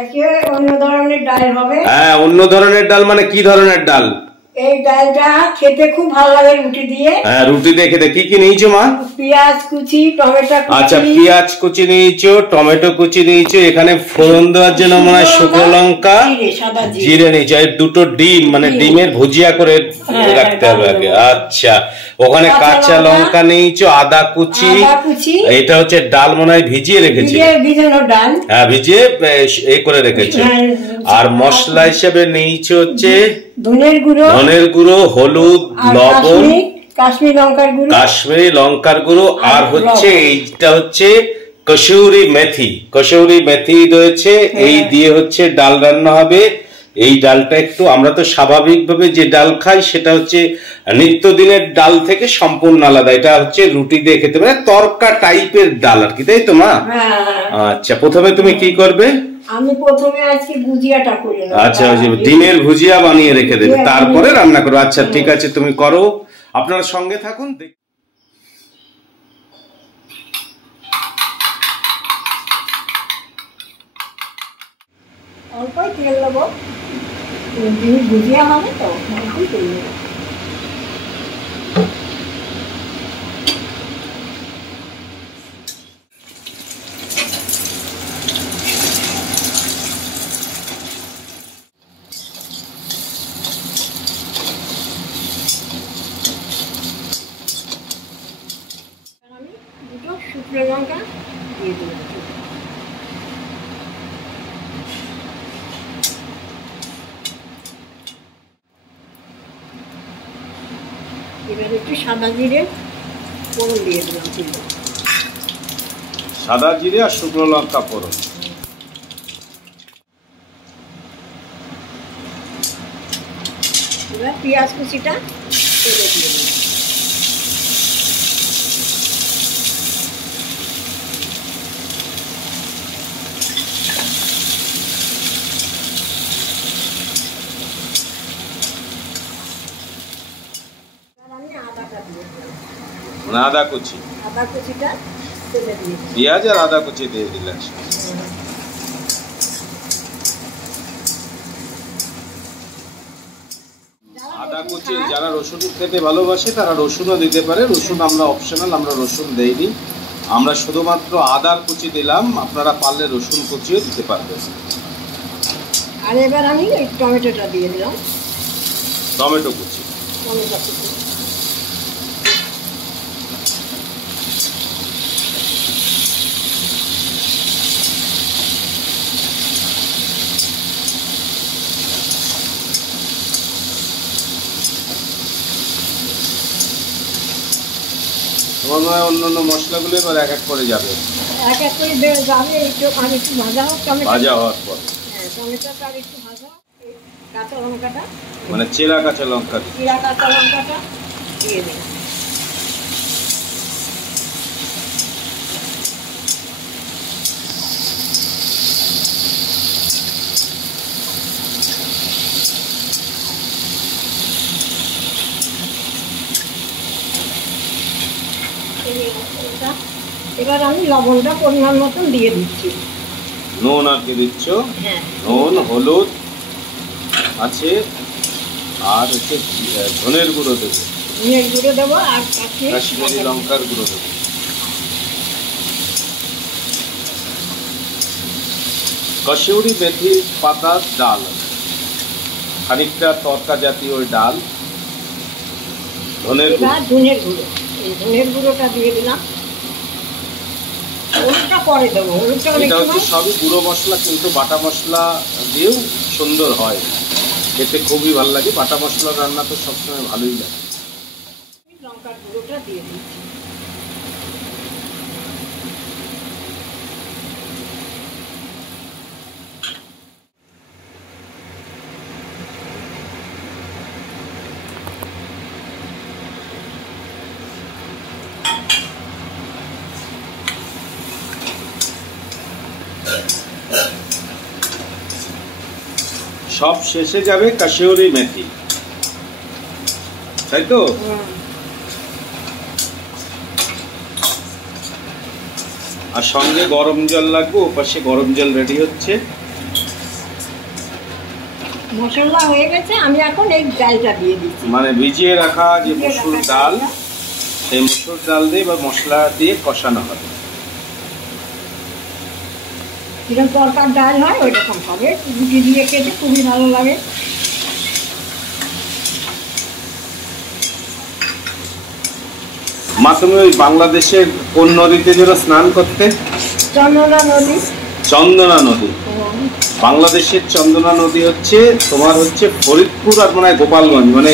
আজকে অন্য ধরনের ডাল হবে। হ্যাঁ, অন্য ধরনের ডাল মানে কি ধরনের ডাল? এই ডালটা খেতে খুব ভালো লাগে রুটি দিয়ে। হ্যাঁ, রুটি দিয়ে খেতে। কি কি নিয়েছো মা? পেঁয়াজ কুচি, টমেটো কুচি। আচ্ছা, পেঁয়াজ কুচি নিয়েছো, টমেটো কুচি নিয়েছো, এখানে ফোড়ন দেওয়ার জন্য মনে হয় শুকনো লঙ্কা, জিরে নিয়েছো, আর দুটো ডিম, মানে ডিমের ভুজিয়া করে রাখতে হবে আগে। আচ্ছা, ওখানে কাঁচা লঙ্কা নিয়েছো, আদা কুচি। এটা হচ্ছে ডাল মনে হয় ভিজিয়ে রেখেছি। হ্যাঁ, ভিজিয়ে এ করে রেখেছো। আর মশলা হিসেবে নিয়েছো হচ্ছে ধনের গুঁড়ো, হলুদ, লবণ, কাশ্মীরি লঙ্কার গুঁড়ো, আর হচ্ছে এইটা হচ্ছে কসুরি মেথি। কসুরি মেথি রয়েছে, এই দিয়ে হচ্ছে ডাল রান্না হবে। এই ডালটা একটু, আমরা তো স্বাভাবিকভাবে যে ডাল খাই সেটা হচ্ছে নিত্যদিনের ডাল থেকে সম্পূর্ণ আলাদা। এটা হচ্ছে রুটি দিয়ে খেতে পারে, তরকা টাইপের ডাল আর কি, তাই তো মা? আচ্ছা, প্রথমে তুমি কি করবে? আমি প্রথমে আজকে ভুজিয়াটা করে নেব। আচ্ছা, ডিমের ভুজিয়া বানিয়ে রেখে দেবে, তারপরে রান্না করো। আচ্ছা, ঠিক আছে, তুমি করো, আপনার সঙ্গে থাকুন। অল্পই তেল দেবো, ভুজিয়া হবে তো অল্পই তেল দেবো। আমি দুটো শুকনো লঙ্কা দিয়ে দেবো। এবার একটু সাদা জিরে ফোড়ন দিয়ে দিলাম। সাদা জিরে আর শুকনো লঙ্কা ফোড়ন। এবার পেঁয়াজ কুচিটা তেলে দিয়ে দিলাম। আদা কুচি, আদা কুচিটা তেলে দিয়ে দিলাম। পেঁয়াজ আর আদা কুচি দিয়ে দিলেন। আদা কুচি, যারা রসুন খেতে ভালোবাসে তারা রসুনও দিতে পারে। রসুন আমরা অপশনাল, আমরা রসুন দেইনি, আমরা শুধুমাত্র আদার কুচি দিলাম। আপনারা পারলে রসুন কুচিও দিতে পারবেন। আর এবার আমি এই টমেটোটা দিয়ে দিলাম। টমেটো কুচি, টমেটো কুচি। তোমার নয় অন্যান্য মশলাগুলো এবার এক এক করে যাবে, এক এক করে যাবে। একটু আর একটু ভাজা হোক, ভাজা হওয়ার পর। হ্যাঁ, টমেটোটা আর একটু ভাজা, কাঁচা লঙ্কাটা, মানে চেরা কাঁচা লঙ্কা, চেরা কাঁচা লঙ্কাটা দিয়ে দিলাম। এবার আমি লবণটা পরিমাণ মতন দিয়ে দিচ্ছি। নুন আর কি দিচ্ছ? হ্যাঁ, নুন, হলুদ আছে, আর হচ্ছে ধনের গুঁড়ো দেবো, ধনের গুঁড়ো দেবো, আর কাশ্মীরি লঙ্কার গুঁড়ো দেবো। কসুরি মেথি পাতার ডাল, খানিকটা তরকা জাতীয় ডাল। ধনের গুঁড়ো, এই ধনের গুঁড়োটা দিয়ে দিলাম। হলুদটা পরে দেবো। এটা হচ্ছে সবই গুঁড়ো মশলা, কিন্তু বাটা মশলা দিয়েও সুন্দর হয়, খেতে খুবই ভালো লাগে। বাটা মশলা রান্না তো সবসময় ভালোই লাগে। লঙ্কার গুঁড়োটা দিয়ে দিচ্ছি। সব শেষে যাবে কসুরি মেথি, তাই তো? আর সঙ্গে গরম জল লাগবে, ওপাশে গরম জল রেডি হচ্ছে। মশলা হয়ে গেছে, আমি এখন এই ডালটা দিয়ে দিচ্ছি। মানে ভিজিয়ে রাখা যে মসুর ডাল, সেই মসুর ডাল দিয়ে বা মশলা দিয়ে কষানো হবে। যেরকম তরকার ডাল হয় ওই রকম হবে, রুটি দিয়ে খেতে খুবই ভালো লাগে। মা তুমি ওই বাংলাদেশের কোন নদীতে যেন স্নান করতে? চন্দনা নদী। চন্দনা নদী। বাংলাদেশের চন্দনা নদী হচ্ছে তোমার হচ্ছে ফরিদপুর আর মনে হয় গোপালগঞ্জ, মানে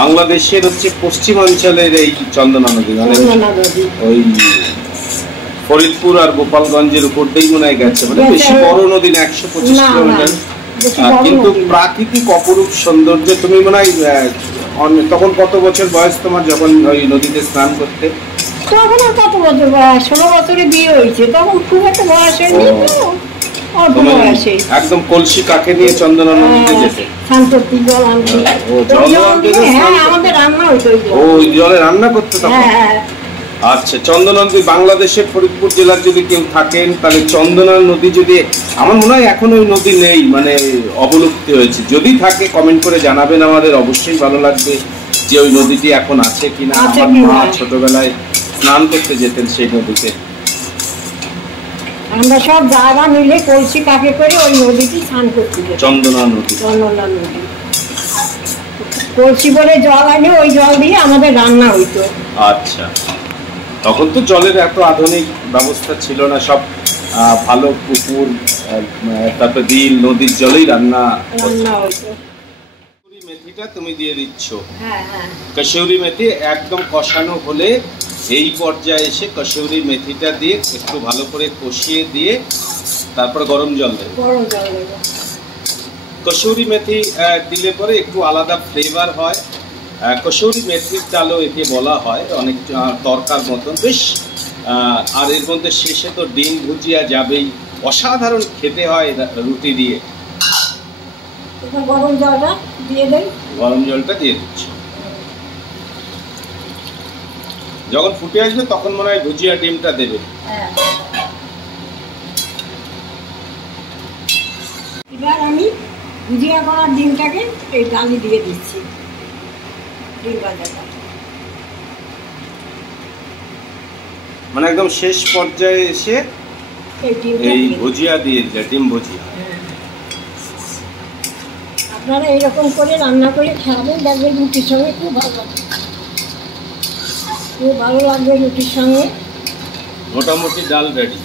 বাংলাদেশের হচ্ছে পশ্চিমাঞ্চলের এই চন্দনা নদী, মানে ওই ফরিদপুর আর গোপালগঞ্জের উপর দিয়েই মনে হয় গেছে, মানে বেশি বড় নদী না, 125 কিলোমিটার। কিন্তু প্রাকৃতিক অপরূপ সৌন্দর্য। তুমি মনে হয় তখন কত বছর বয়স তোমার যখন ওই নদীতে স্নান করতে? তখন আর কত বছর বয়স, 16 বছরে বিয়ে হয়েছে, তখন খুব একটা বয়স হয়নি তো, অল্প বয়সে। একদম কলসি কাকে নিয়ে চন্দনা নদীতে যেতে? শান্ততি জল আনতে। হ্যাঁ, আমাদের রান্না হইতো ওই জলে রান্না করতে তখন। আচ্ছা, চন্দনা নদী বাংলাদেশের ফরিদপুর জেলার যদি কেউ থাকেন তাহলে চন্দনা নদী যদি, আমার মনে হয় এখন ওই নদী নেই, মানে অবলুপ্তি হয়েছে। যদি থাকে কমেন্ট করে জানাবেন, আমাদের অবশ্যই ভালো লাগবে যে ওই নদীটি এখন আছে কিনা। আমার মা ছোটবেলায় স্নান করতে যেতেন সেই নদীতে। আমরা সব জায়গা মিলে কলসি কাকে করে ওই নদীটি স্নান করতে যেতাম। চন্দনা নদী। চন্দনা নদী কলসি বলে জল আনে, ওই জল দিয়ে আমাদের রান্না হইতো। আচ্ছা, তখন তো জলের এত আধুনিক ব্যবস্থা ছিল না, সব ভালো পুকুর, তারপরে বিল, নদীর জলেই রান্না হইতো। মেথিটা তুমি দিয়ে দিচ্ছ। হ্যাঁ হ্যাঁ, কসুরি মেথি একদম কষানো হলে এই পর্যায়ে এসে কসুরি মেথিটা দিয়ে একটু ভালো করে কষিয়ে দিয়ে তারপর গরম জল দেবে। গরম জল দেবে। কসুরি মেথি দিলে পরে একটু আলাদা ফ্লেভার হয়। কসুরি মেথির ডালও একে বলা হয়, অনেক তরকার মতন বেশ। আর এর মধ্যে শেষে তো ডিম ভুজিয়া যাবেই, অসাধারণ খেতে হয় রুটি দিয়ে। গরম জলটা দিয়ে দেয়। গরম জলটা দিয়ে দিচ্ছি। যখন ফুটে আসবে তখন মনে হয় ভুজিয়া ডিমটা দেবে। এবার আমি ভুজিয়া করার ডিমটাকে এই ডালে দিয়ে দিচ্ছি। ডিম ভাজাটা মানে একদম শেষ পর্যায়ে এসে এই ভুজিয়া দিয়ে দিলে, ডিম ভুজিয়া। আপনারা এইরকম করে রান্না করে খাবেন, দেখবেন রুটির সঙ্গে খুব ভালো লাগবে, খুব ভালো লাগবে রুটির সঙ্গে। মোটামুটি ডাল রেডি।